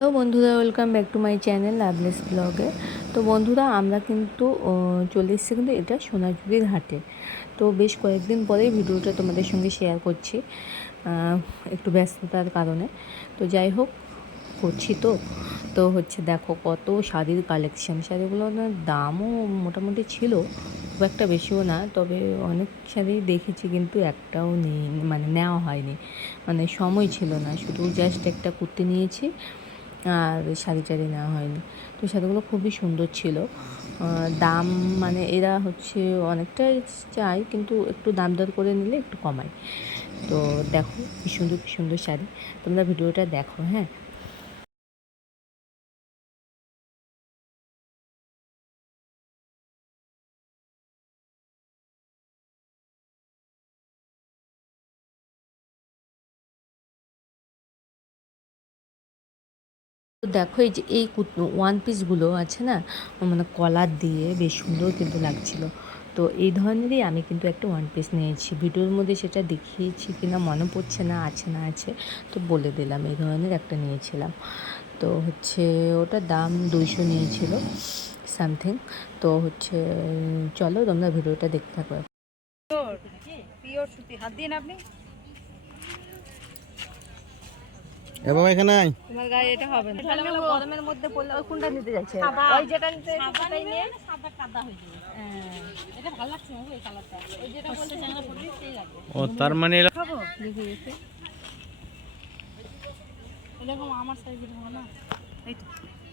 তো বন্ধুরা welcome back to my channel Loveless ব্লগে তো বন্ধুরা, আমরা কিন্তু চলে এসেছি কিন্তু এটা সোনাঝুরির হাটে। তো বেশ কয়েকদিন পরেই ভিডিওটা তোমাদের সঙ্গে শেয়ার করছি একটু ব্যস্ততার কারণে। তো যাই হোক, করছি তো। তো হচ্ছে দেখো, কত শাড়ির কালেকশান শাড়িগুলোর দামও মোটামুটি ছিল, খুব একটা বেশিও না, তবে অনেক শাড়ি দেখেছি কিন্তু একটাও নেই মানে নেওয়া হয়নি। মানে সময় ছিল না, শুধু জাস্ট একটা কুর্তি নিয়েছি। আর শাড়ি টাড়ি নেওয়া হয়নি। তো শাড়িগুলো খুবই সুন্দর ছিল। দাম মানে এরা হচ্ছে অনেকটাই চায়, কিন্তু একটু দাম দর করে নিলে একটু কমায়। তো দেখো কি সুন্দর, কী সুন্দর শাড়ি। তোমরা ভিডিওটা দেখো হ্যাঁ? দেখো এই যে এই ওয়ান পিসগুলো আছে না মানে কলার দিয়ে বেশ সুন্দর কিন্তু লাগছিল। তো এই ধরনেরই আমি কিন্তু একটা ওয়ান পিস নিয়েছি। ভিডিওর মধ্যে সেটা দেখিয়েছি কিনা মনে পড়ছে না, আছে না আছে, তো বলে দিলাম, এই ধরনের একটা নিয়েছিলাম। তো হচ্ছে ওটার দাম দুইশো নিয়েছিল সামথিং তো হচ্ছে, চলো তোমরা ভিডিওটা দেখতে থাকো। পিওর সুতি। হাত দিন আপনি। এ বাবা এখানে আয়। তোমার গায়ে এটা হবে না। তাহলে গরমের মধ্যে পড়লে ওই কোনটা নিতে যাচ্ছে। ওই যেটা নিতে সেটাই নিয়ে সাদা কাদা হয়ে যাবে। এটা ভালো লাগছে না এই কালারটা? ওই যেটা পড়বি সেই লাগবে। ও তার মানে এলা- খাব দেখি দেখি এরকম আমার সাইজের হবে না? এই তো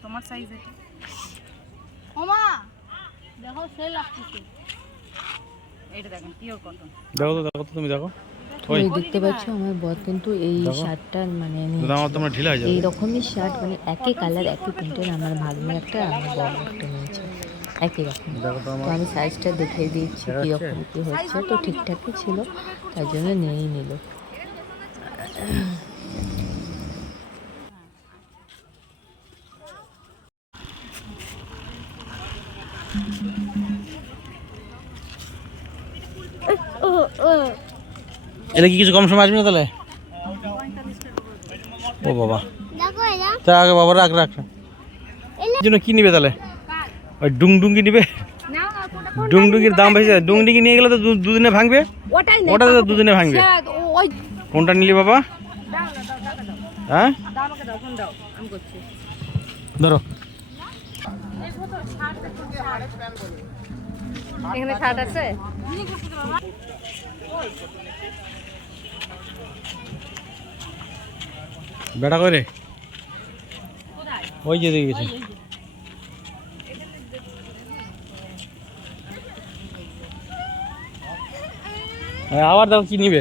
তোমার সাইজ এটা। ওমা দেখো সেই লাগতেছে। এটা দেখেন পিওর কটন দেখো তো দেখো তো তুমি দেখো। ওই দেখতে পাচ্ছ আমার বর কিন্তু এই শার্টটা মানে হয়ে যাবে। এই রকমই শার্ট মানে একই কালার একই প্রিন্টের আমার ভাগ্নি একটা আমার বর একটা নিয়েছে। একই রকম। তো আমি সাইজটা দেখিয়ে দিয়েছি কীরকম কী হচ্ছে। তো ঠিকঠাকই ছিল তার জন্য নিয়েই নিল। এলে কি কিছু কম সময় আসবে না তাহলে? ও বাবা। তা আগে বাবা রাখ রাখ। জন্য কি নিবে তাহলে? ওই ডুং ডুঙ্গি নিবে ডুং ডুঙ্গির দাম বেশি ডুং ডুঙ্গি নিয়ে গেলে তো দু- দুদিনে ভাঙবে? ওটাই ওটা তো দুদিনে ভাঙবে। কোনটা নিলি বাবা? হ্যাঁ? দাও আমাকে দাও ফোন দাও আমি করছি। ধরো। এখানে শার্ট আছে? বেটা করে ওই যে হ্যাঁ, আবার দেখো কি নিবে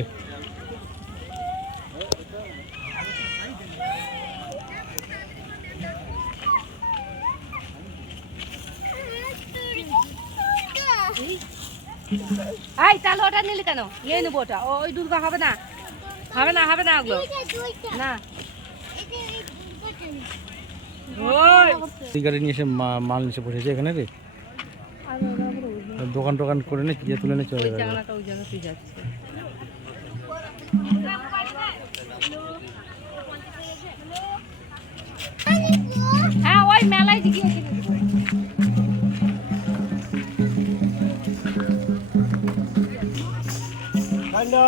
এই তাহলে ওটা নিলি কেন? নিয়ে নেব ওটা। ওই দুর্গা হবে না? হবে না হবে না ওগুলো? না। গাড়ি নিয়ে এসে মাল নিচে বসেছে এখানে রে? দোকান টোকান করে নে যে তুলে নে চলে যাবে জানাটা ওই জন্য তুই যাচ্ছে। হ্যাঁ ওই মেলায় গিয়ে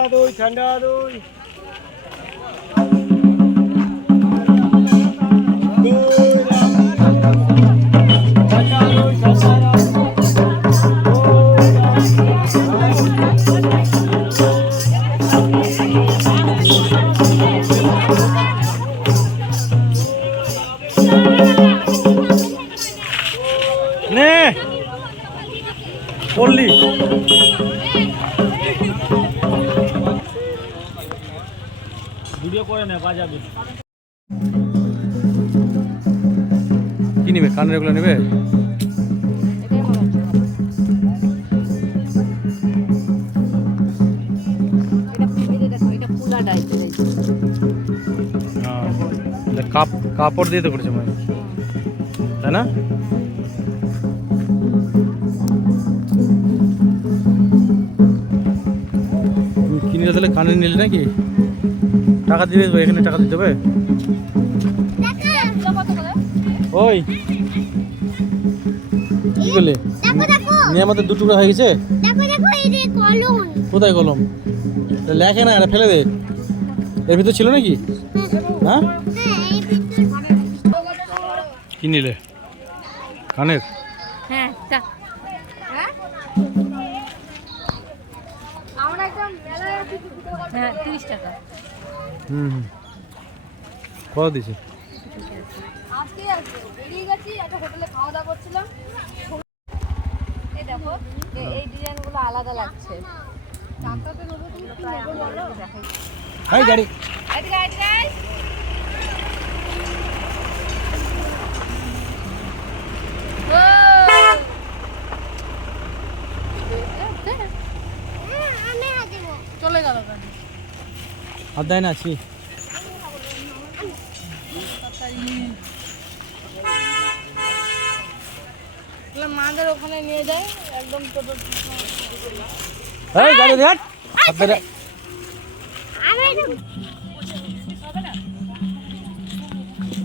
ঠান্ডা দই ঠান্ডা দই। কি নেবে? কানের এগুলো নেবে কাপড় দিয়ে তো করেছে মানে তাই না? কিনে তাহলে কানে নিলে নাকি? টাকা দিবে এখানে টাকা দিতে হবে? ওই। কি দেখো নিয়ে আমাদের দু টুকরা হয়ে গেছে? কোথায় কলম? লেখে না, এটা ফেলে দে। এর ভিতর ছিল নাকি? হ্যাঁ? কি নিলে? কানের? হ্যাঁ হ্যাঁ তিরিশ টাকা। হুম। কত দিছে? আজকে বেরিয়ে গেছি একটা হোটেলে খাওয়া দাওয়া করছিলাম। এই দেখো এ- এই ডিজাইনগুলো আলাদা লাগছে। হাই গাড়ি। এদিকে, এদিকে। ও! হ্যাঁ, আমি হাত দেবো চলে গেল কেন আর দেয় না আছি তাহলে মাদের ওখানে নিয়ে যায় একদম টোটো এই গাড়ি দেখ হাত ধরে আমি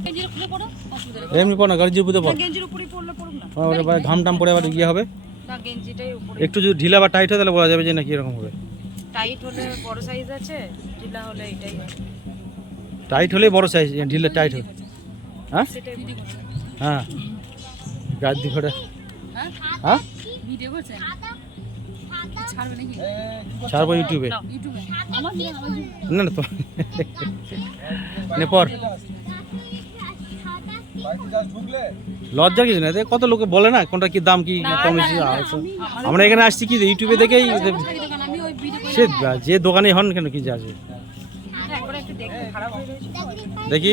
গেঞ্জির খুলে পড়ো অসুবিধা নেই এমনি পড় না গাড়ির উপরে পড়। গেঞ্জির উপরেই পড়লে পড়ুক না। ওটা পরে ঘাম টাম পড়ে আবার ইয়ে হবে। না গেঞ্জিটাই উপরে একটু যদি ঢিলা বা টাইট হয় তাহলে বোঝা যাবে যে না কীরকম হবে। টাইট হলে বড় সাইজ আছে। ঢিলা হলে এটাই টাইট হলেই বড় সাইজ ঢিলে টাইট হবে হ্যাঁ। হ্যাঁ? গাড়ি দিকে হ্যাঁ। হ্যাঁ? ছাড়বে ইউটিউবে না না তো। নে পর। লজ্জার কিছু না কত লোকে বলে না কোনটা কি দাম কি কম আমরা এখানে আসছি কি ইউটিউবে দেখেই দোকান আমি ওই ভিডিও সে যে দোকানে হন কেন কি যে আছে একবার একটু দেখতে খারাপ হয়ে গেছে দেখি।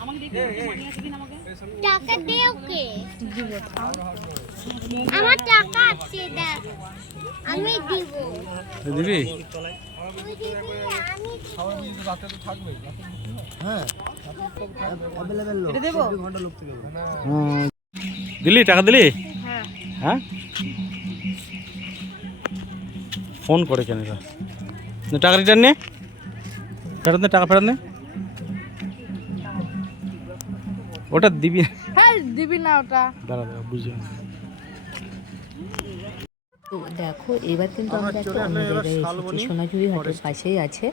আমার মনে টাকা দে ওকে আমার টাকা আছে আমি দিব। দেবো? দিলি? টাকা দিলি? হ্যাঁ? ফোন করে কেন নে, টাকা রিটার্ন নে। ফেরত নে টাকা ফেরত নে। ওটা দিবি হ্যাঁ দিবি না ওটা। দাঁড়া দাঁড়া বুঝি তো দেখো এবার কিন্তু আমরা একটা অন্য জায়গায় এসেছি। সোনাঝুরি হাটের পাশেই আছে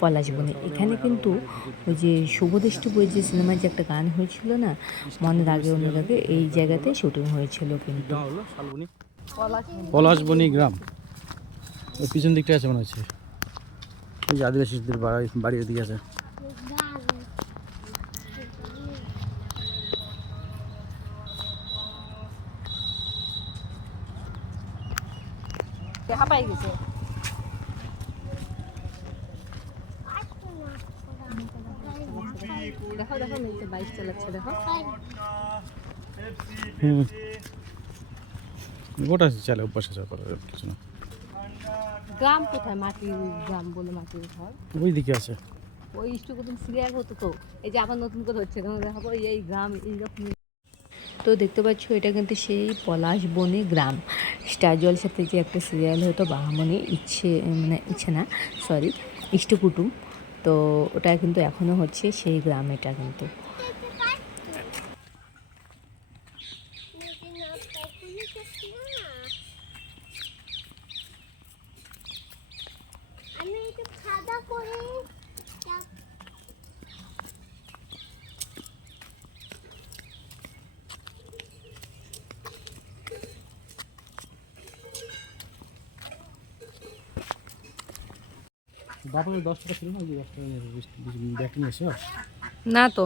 পলাশবনে এখানে কিন্তু ওই যে শুভদৃষ্টি বই যে সিনেমার যে একটা গান হয়েছিল না মনের আগে অনুরাগে এই জায়গাতে শুটিং হয়েছিল কিন্তু। পলাশবনি গ্রাম। পিছন দিকটা আছে মনে হচ্ছে। ওই যে আদিবাসীদের বাড়ি বাড়ি ওদিকে আছে। দেখা পাই গেছে? দেখো দেখো বাইক চালাচ্ছে দেখো। হুম। গোটা চালে অভ্যাস আছে কিছু না। গ্রাম কোথায়? গ্রাম বলে মাটির ঘর? ওই দিকে আছে। ওই ইষ্টকুটুম সিরিয়াল হতো তো। এই যে আবার নতুন করে হচ্ছে দেখাবো এই এই গ্রাম এইরকম তো দেখতে পাচ্ছ, এটা কিন্তু সেই পলাশবনি গ্রাম। স্টার জলসাতে যে একটা সিরিয়াল হতো বাহামণি ইচ্ছে মানে ইচ্ছে না সরি ইষ্টকুটুম তো ওটা কিন্তু এখনও হচ্ছে সেই গ্রাম এটা কিন্তু। আমি একটু খাওয়া করে বাপের দশ টাকা ছিল না ওই দশ টাকা ব্যাগ নিয়ে এসে না তো।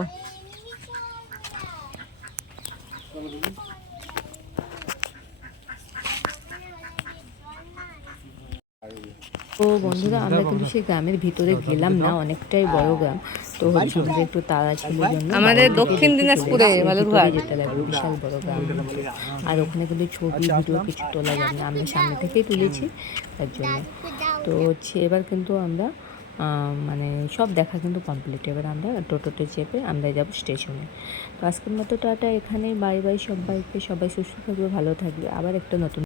তো বন্ধুরা আমরা কিন্তু সেই গ্রামের ভিতরে গেলাম না অনেকটাই বড় গ্রাম। তো হচ্ছে আমাদের একটু তাড়া ছিল জন্য আমাদের দক্ষিণ দিনাজপুরে বালুরঘাট। যেতে লাগবে বিশাল বড় গ্রাম আর ওখানে কিন্তু ছবি ভিডিও কিছু তোলা যাবে না। আমরা সামনে থেকেই তুলেছি তার জন্য। তো হচ্ছে এবার কিন্তু আমরা মানে সব দেখা কিন্তু কমপ্লিট এবার আমরা টোটোতে চেপে আমরা যাব স্টেশনে। তো আজকের মতো টাটা এখানে, বাই বাই সবাইকে, সবাই সুস্থ থাকবে, ভালো থাকবে। আবার একটা নতুন